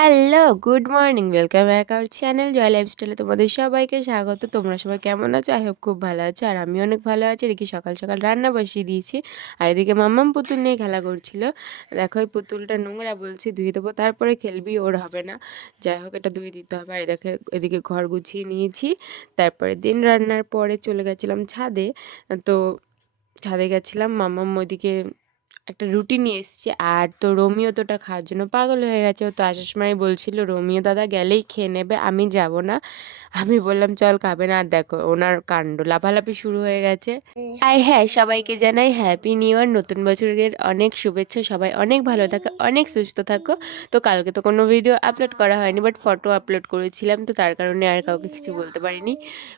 Hello, good morning. Welcome back our channel Joy লাইফস্টাইলে তোমাদের সবাইকে স্বাগত। তোমরা সবাই কেমন আছো? আই হোপ খুব ভালো আছো। আর আমি অনেক ভালো আছি। এদিকে সকাল সকাল রান্না বসিয়ে দিয়েছি। আর এদিকে মাম্মাম পুতুল নিয়ে খেলা করছিল। দেখো এই পুতুলটা নোংরা, বলছি ধুয়ে দেবো, তারপরে খেলবি, ওর হবে না। যাই হোক, এটা ধুয়ে দিতে হবে। আর দেখো এদিকে ঘর গুছিয়ে নিয়েছি। তারপরে দিন রান্নার পরে চলে গেছিলাম ছাদে। তো ছাদে গেছিলাম, মাম্মাম ওইদিকে একটা রুটি নিয়ে এসেছে। আর তো রোমিও তো ওটা খাওয়ার জন্য পাগল হয়ে গেছে। ও তো আসার সময় বলছিল রোমিও দাদা গেলেই খেয়ে নেবে, আমি যাব না। আমি বললাম চল, খাবে না। আর দেখো ওনার কাণ্ড, লাফালাফি শুরু হয়ে গেছে। আর হ্যাঁ, সবাইকে জানাই হ্যাপি নিউ ইয়ার, নতুন বছরের অনেক শুভেচ্ছা। সবাই অনেক ভালো থাকো, অনেক সুস্থ থাকো। তো কালকে তো কোনো ভিডিও আপলোড করা হয়নি, বাট ফটো আপলোড করেছিলাম, তো তার কারণে আর কাউকে কিছু বলতে পারিনি।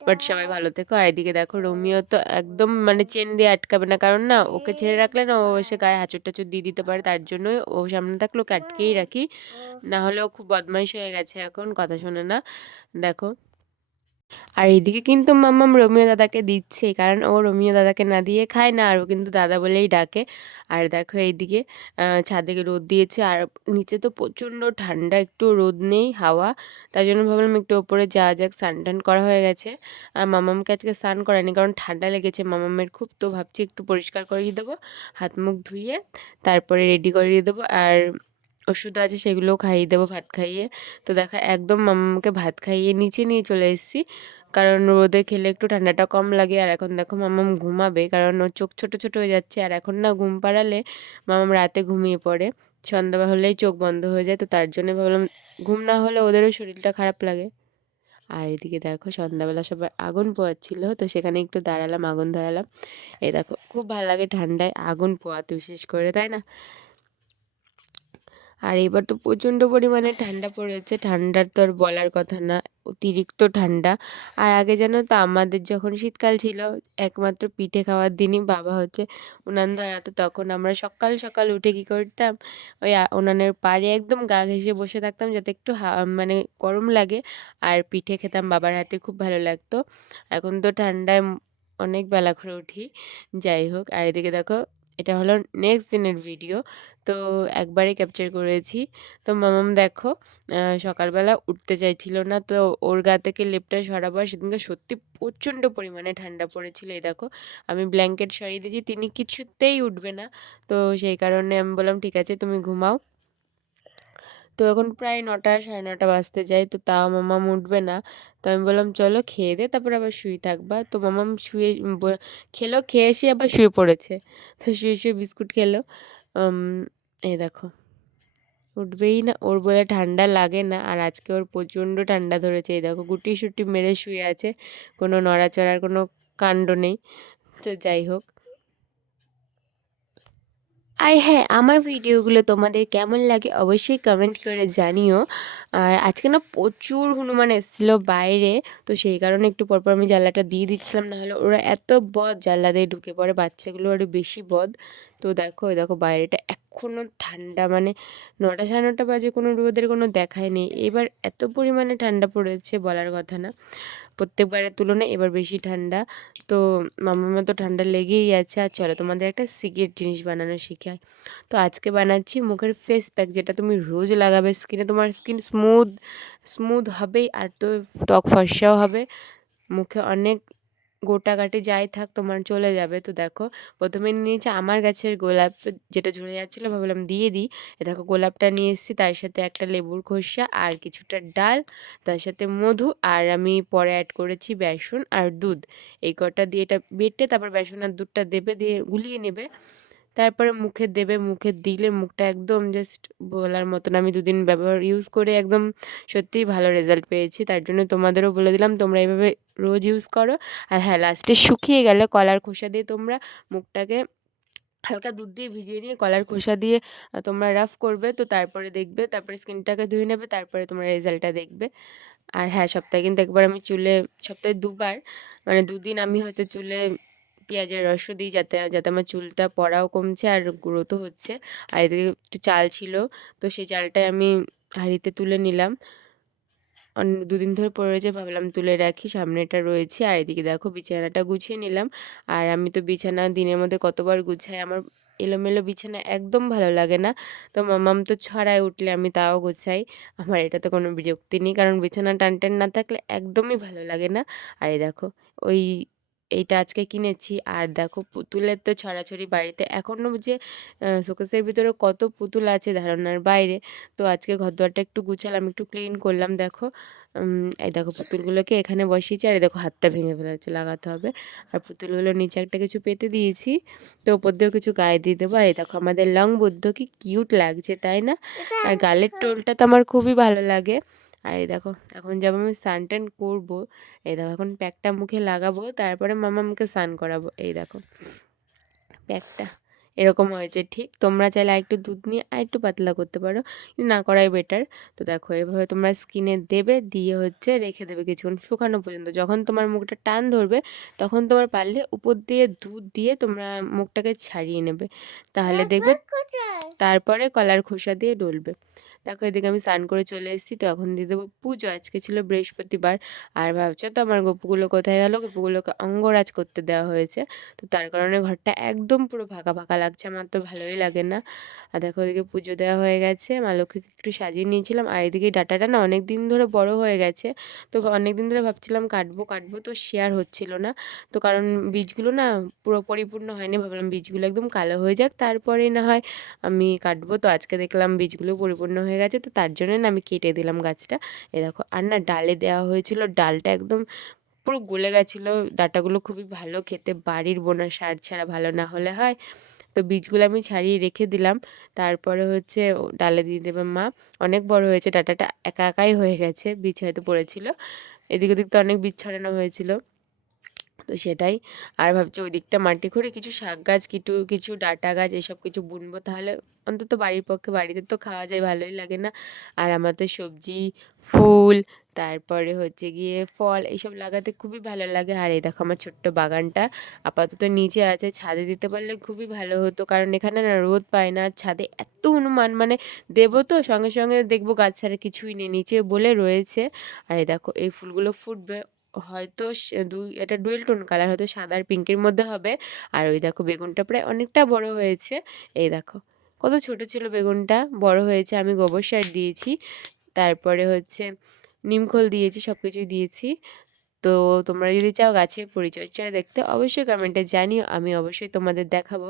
বাট সবাই ভালো থেকো। আর এদিকে দেখো রোমিও তো একদম মানে চেন দিয়ে আটকাবে না, কারণ না ওকে ছেড়ে রাখলে না ও এসে গায়ে হাঁচড় টাচড় দিয়ে দিতে পারে, তার জন্যই ও সামনে থাকলে ওকে আটকেই রাখি। না হলে ও খুব বদমাইশ হয়ে গেছে, এখন কথা শোনে না। দেখো, আর এইদিকে কিন্তু মাম্মাম রোমিও দাদাকে দিচ্ছে, কারণ ও রোমিও দাদাকে না দিয়ে খায় না, আর ও কিন্তু দাদা বলেই ডাকে। আর দেখো এইদিকে ছাদে রোদ দিয়েছে, আর নিচে তো প্রচণ্ড ঠান্ডা, একটু রোদ নেই, হাওয়া। তাই জন্য ভাবলাম একটু ওপরে যাওয়া যাক। স্নান টান করা হয়ে গেছে। আর মামামকে আজকে স্নান করায়নি, কারণ ঠান্ডা লেগেছে মামামের খুব। তো ভাবছি একটু পরিষ্কার করিয়ে দেবো, হাত মুখ ধুইয়ে তারপরে রেডি করিয়ে দেবো। আর ওষুধ আছে সেগুলোও খাইয়ে দেবো ভাত খাইয়ে। তো দেখো একদম মামামকে ভাত খাইয়ে নিচে নিয়ে চলে এসেছি, কারণ রোদে খেলে একটু ঠান্ডাটা কম লাগে। আর এখন দেখো মামাম ঘুমাবে, কারণ ওর চোখ ছোটো ছোটো হয়ে যাচ্ছে। আর এখন না ঘুম পাড়ালে মামাম রাতে ঘুমিয়ে পড়ে, সন্ধ্যা হলেই চোখ বন্ধ হয়ে যায়। তো তার জন্য ভাবলাম, ঘুম না হলে ওদেরও শরীরটা খারাপ লাগে। আর এদিকে দেখো সন্ধ্যাবেলা সবাই আগুন পোয়াচ্ছিল, তো সেখানে একটু দাঁড়ালাম, আগুন ধরালাম। এই দেখো, খুব ভালো লাগে ঠান্ডায় আগুন পোয়াতে, বিশেষ করে, তাই না? আর এবার তো প্রচণ্ড পরিমাণে ঠান্ডা পড়েছে, ঠান্ডার তো আর বলার কথা না, অতিরিক্ত ঠান্ডা। আর আগে জানো তো, আমাদের যখন শীতকাল ছিল, একমাত্র পিঠে খাওয়ার দিনই বাবা হচ্ছে উনান ধরাতো, তখন আমরা সকাল সকাল উঠে কী করতাম, ওই উনানের পাড়ে একদম গা ঘেঁষে বসে থাকতাম, যাতে একটু মানে গরম লাগে। আর পিঠে খেতাম বাবার হাতে, খুব ভালো লাগতো। এখন তো ঠান্ডায় অনেক বেলা করে উঠি। যাই হোক, আর এদিকে দেখো, এটা হলো নেক্সট দিনের ভিডিও। তো একবারে ক্যাপচার করেছি। তো মামাম দেখো সকালবেলা উঠতে চাইছিল না, তো ওর গা থেকে লেপটা সরাবো। আর সেদিনকে সত্যি প্রচণ্ড পরিমাণে ঠান্ডা পড়েছিল। এই দেখো, আমি ব্ল্যাঙ্কেট সরিয়ে দিয়েছি, তিনি কিছুতেই উঠবে না। তো সেই কারণে আমি বললাম ঠিক আছে তুমি ঘুমাও। তো এখন প্রায় 9টা, সাড়ে 9টা বাজতে যায়, তো তাও মামাম উঠবে না। তো আমি বললাম চলো খেয়ে দে, তারপর আবার শুয়ে থাকবা। তো মামাম শুয়ে খেলো, খেয়ে এসে আবার শুয়ে পড়েছে। তো শুয়ে শুয়ে বিস্কুট খেলো। উম, এই দেখো, উঠবেই না, ওর বলে ঠান্ডা লাগে না। আর আজকে ওর প্রচণ্ড ঠান্ডা ধরেছে। এই দেখো গুটি সুটি মেরে শুয়ে আছে, কোনো নড়াচড়ার কোনো কাণ্ড নেই। তো যাই হোক, আর হ্যাঁ, আমার ভিডিওগুলো তোমাদের কেমন লাগে অবশ্যই কমেন্ট করে জানিও। আর আজকে না প্রচুর হনুমান এসেছিলো বাইরে, তো সেই কারণে একটু পরপর আমি জানলাটা দিয়ে দিচ্ছিলাম, নাহলে ওরা এত বদ জানলা দিয়ে ঢুকে পড়ে, বাচ্চাগুলো আরও বেশি বদ। তো দেখো, দেখো বাইরেটা এখনও ঠান্ডা, মানে 9টা, সাড়ে 9টা বাজে, কোনো রোদের কোনো দেখাই নেই। এবার এত পরিমাণে ঠান্ডা পড়েছে বলার কথা না, প্রত্যেকবারের তুলনায় এবার বেশি ঠান্ডা। তো মামার তো ঠান্ডা লেগেই আছে। আর চলো তোমাদের একটা সিক্রেট জিনিস বানানো শেখাই। তো আজকে বানাচ্ছি মুখের ফেস প্যাক, যেটা তুমি রোজ লাগাবে স্কিনে, তোমার স্কিন স্মুথ স্মুথ হবেই, আর তো ত্বক ফর্সাও হবে, মুখে অনেক গোটাগাটি যাই থাক তোমার চলে যাবে। তো দেখো, প্রথমে নিয়েছি আমার গাছের গোলাপ, যেটা ঝরে যাচ্ছিলো, ভাবলাম দিয়ে দিই। এ দেখো গোলাপটা নিয়ে এসেছি, তার সাথে একটা লেবুর খোসা আর কিছুটা ডাল, তার সাথে মধু, আর আমি পরে অ্যাড করেছি বেসন আর দুধ। এই কটা দিয়ে এটা বেটে তারপর বেসন আর দুধটা দেবে, দিয়ে গুলিয়ে নেবে। তারপরে মুখে দেবে, মুখে দিলে মুখটা একদম জাস্ট বলার মতন। আমি 2 দিন ইউজ করে একদম সত্যিই ভালো রেজাল্ট পেয়েছি, তার জন্য তোমাদেরও বলে দিলাম তোমরা এইভাবে রোজ ইউজ করো। আর হ্যাঁ, লাস্টে শুকিয়ে গেলে কলার খোসা দিয়ে তোমরা মুখটাকে হালকা দুধ দিয়ে ভিজিয়ে নিয়ে কলার খোসা দিয়ে তোমরা রাফ করবে, তো তারপরে দেখবে, তারপরে স্কিনটাকে ধুয়ে নেবে, তারপরে তোমরা রেজাল্টটা দেখবে। আর হ্যাঁ, সপ্তাহে কিন্তু একবার আমি চুলে, সপ্তাহে 2বার, মানে 2 দিন আমি হচ্ছে চুলে পেঁয়াজের রসও দিই, যাতে যাতে আমার চুলটা পড়াও কমছে আর গ্রোথও হচ্ছে। আর এদিকে একটু চাল ছিল, তো সেই চালটাই আমি হাঁড়িতে তুলে নিলাম। দুদিন ধরে পড়ে রয়েছে, ভাবলাম তুলে রাখি, সামনেটা রয়েছে। আর এদিকে দেখো বিছানাটা গুছিয়ে নিলাম। আর আমি তো বিছানা দিনের মধ্যে কতবার গুছাই, আমার এলোমেলো বিছানা একদম ভালো লাগে না। তো মাম্মাম তো ছড়ায় উঠলে আমি তাও গোছাই, আমার এটাতে কোনো বিরক্তি নেই, কারণ বিছানা টান না থাকলে একদমই ভালো লাগে না। আর এই দেখো ওই এইটা আজকে কিনেছি। আর দেখো পুতুলের তো ছড়াছড়ি বাড়িতে, এখনও যে শোকেসের ভিতরে কত পুতুল আছে ধারণার বাইরে। তো আজকে ঘরদোরটা একটু গুছালাম, একটু ক্লিন করলাম। দেখো এই দেখো পুতুলগুলোকে এখানে বসিয়েছি, আর এই দেখো হাতটা ভেঙে ফেলেছে, লাগাতে হবে। আর পুতুলগুলোর নিচে একটা কিছু পেতে দিয়েছি, তো ওপর দিয়েও কিছু গায়ে দিয়ে দেবো। আর এই দেখো আমাদের লং বুদ্ধ, কি কিউট লাগছে তাই না? আর গালের টোলটা তো আমার খুবই ভালো লাগে। আর এই দেখো এখন যাবো আমি স্নান টান করবো। এই দেখো এখন প্যাকটা মুখে লাগাবো, তারপরে মামামকে স্নান করাবো। এই দেখো প্যাকটা এরকম হয়েছে ঠিক। তোমরা চাইলে আরেকটু দুধ নিয়ে আরেকটু পাতলা করতে পারো, কিন্তু না করাই বেটার। তো দেখো এভাবে তোমরা স্কিনে দেবে, দিয়ে হচ্ছে রেখে দেবে কিছুক্ষণ শুকানো পর্যন্ত। যখন তোমার মুখটা টান ধরবে তখন তোমার পারলে উপর দিয়ে দুধ দিয়ে তোমরা মুখটাকে ছাড়িয়ে নেবে, তাহলে দেখবে তারপরে কলার খোসা দিয়ে ডলবে। দেখো এদিকে আমি স্নান করে চলে এসেছি, তো এখন দিয়ে দেবো পুজো। আজকে ছিল বৃহস্পতিবার। আর ভাবছো তো আমার গপুগুলো কোথায় গেল? গপুগুলোকে অঙ্গরাজ করতে দেওয়া হয়েছে, তো তার কারণে ঘরটা একদম পুরো ফাঁকা ফাঁকা লাগছে, আমার তো ভালোই লাগে না। আর দেখো এদিকে পুজো দেওয়া হয়ে গেছে, মা লক্ষ্মীকে একটু সাজিয়ে নিয়েছিলাম। আর এদিকে ডাঁটাটা না অনেক দিন ধরে বড় হয়ে গেছে, তো অনেক দিন ধরে ভাবছিলাম কাটবো কাটবো, তো শেয়ার হচ্ছিল না। তো কারণ বীজগুলো না পুরো পরিপূর্ণ হয়নি, ভাবলাম বীজগুলো একদম কালো হয়ে যাক তারপরে না হয় আমি কাটবো। তো আজকে দেখলাম বীজগুলো পরিপূর্ণ হয়ে গেছে, তো তার জন্য না আমি কেটে দিলাম গাছটা। এ দেখো আর না ডালে দেওয়া হয়েছিল, ডালটা একদম পুরো গলে গেছিলো। ডাঁটাগুলো খুবই ভালো খেতে, বাড়ির বোনা সার ছাড়া ভালো না হলে হয়। তো বীজগুলো আমি ছাড়িয়ে রেখে দিলাম, তারপরে হচ্ছে ডালে দিয়ে দেবে মা। অনেক বড় হয়েছে ডাঁটাটা, একা একাই হয়ে গেছে, বীজ হয়তো পড়েছিল, এদিক ওদিক তো অনেক বীজ ছড়ানো হয়েছিল, তো সেটাই। আর ভাবছি ওই দিকটা মাটি খুঁড়ে কিছু শাক গাছ, কিছু কিছু ডাঁটা গাছ এসব কিছু বুনবো, তাহলে অন্তত বাড়ির পক্ষে, বাড়িতে তো খাওয়া যায়, ভালোই লাগে না। আর আমার তো সবজি, ফুল, তারপরে হচ্ছে গিয়ে ফল এইসব লাগাতে খুবই ভালো লাগে। আর এই দেখো আমার ছোট্ট বাগানটা আপাতত নিচে আছে, ছাদে দিতে পারলে খুবই ভালো হতো, কারণ এখানে না রোদ পায় না। ছাদে এত হনুমান, মানে দেবো তো সঙ্গে সঙ্গে দেখবো গাছ ছাড়া কিছুই নেই, নিচে বলে রয়েছে। আর এই দেখো এই ফুলগুলো ফুটবে হয়তো এটা ডুয়েল টোন কালার, হয়তো সাদা আর পিঙ্কের মধ্যে হবে। আর ওই দেখো বেগুনটা প্রায় অনেকটা বড় হয়েছে। এই দেখো কত ছোট ছিল বেগুনটা, বড় হয়েছে। আমি গোবর সার দিয়েছি, তারপরে হচ্ছে নিমখোল দিয়েছি, সব কিছুই দিয়েছি। তো তোমরা যদি চাও গাছের পরিচর্যা দেখতে অবশ্যই কমেন্টে জানিও, আমি অবশ্যই তোমাদের দেখাবো।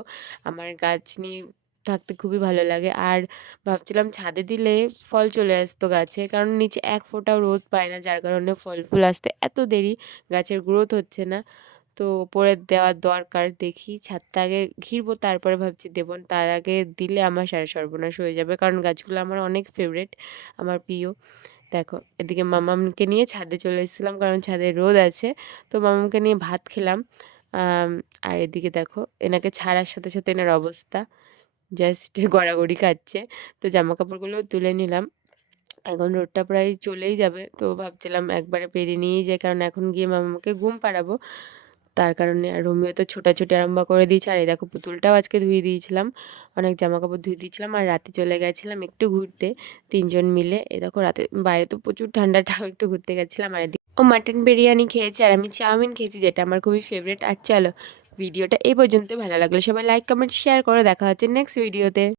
আমার গাছ নিয়ে থাকতে খুবই ভালো লাগে। আর ভাবছিলাম ছাদে দিলে ফল চলে আসতো গাছে, কারণ নিচে এক ফোঁটাও রোদ পায় না, যার কারণে ফল ফুল আসতে এত দেরি, গাছের গ্রোথ হচ্ছে না। তো ওপরে দেওয়ার দরকার, দেখি ছাদটা আগে ঘিরবো, তারপরে ভাবছি দেবো। তার আগে দিলে আমার সারা সর্বনাশ হয়ে যাবে, কারণ গাছগুলো আমার অনেক ফেভারেট, আমার প্রিয়। দেখো এদিকে মামামকে নিয়ে ছাদে চলে এসেছিলাম, কারণ ছাদে রোদ আছে। তো মামামকে নিয়ে ভাত খেলাম। আর এদিকে দেখো এনাকে ছাড়ার সাথে সাথে এনার অবস্থা জাস্ট গড়াগড়ি খাচ্ছে। তো জামা কাপড়গুলোও তুলে নিলাম, এখন রোদটা প্রায় চলেই যাবে, তো ভাবছিলাম একবারে পেরে নিয়েই যাই, কারণ এখন গিয়ে মামাকে ঘুম পাড়াবো। তার কারণে আর রোমিও তো ছোটাছুটি আরম্ভ করে দিয়েছে। আর এই দেখো পুতুলটাও আজকে ধুয়ে দিয়েছিলাম, অনেক জামা কাপড় ধুয়ে দিয়েছিলাম। আর রাতে চলে গেছিলাম একটু ঘুরতে, তিনজন মিলে। এই দেখো রাতে বাইরে তো প্রচুর ঠান্ডাটাও, একটু ঘুরতে গেছিলাম। আর এদিকে ও মাটন বিরিয়ানি খেয়েছে, আর আমি চাউমিন খেয়েছি, যেটা আমার খুবই ফেভারিট। আর চলো ভিডিওটা এই পর্যন্ত, ভালো লাগলো সবাই লাইক কমেন্ট শেয়ার করে, দেখা হচ্ছে নেক্সট ভিডিওতে।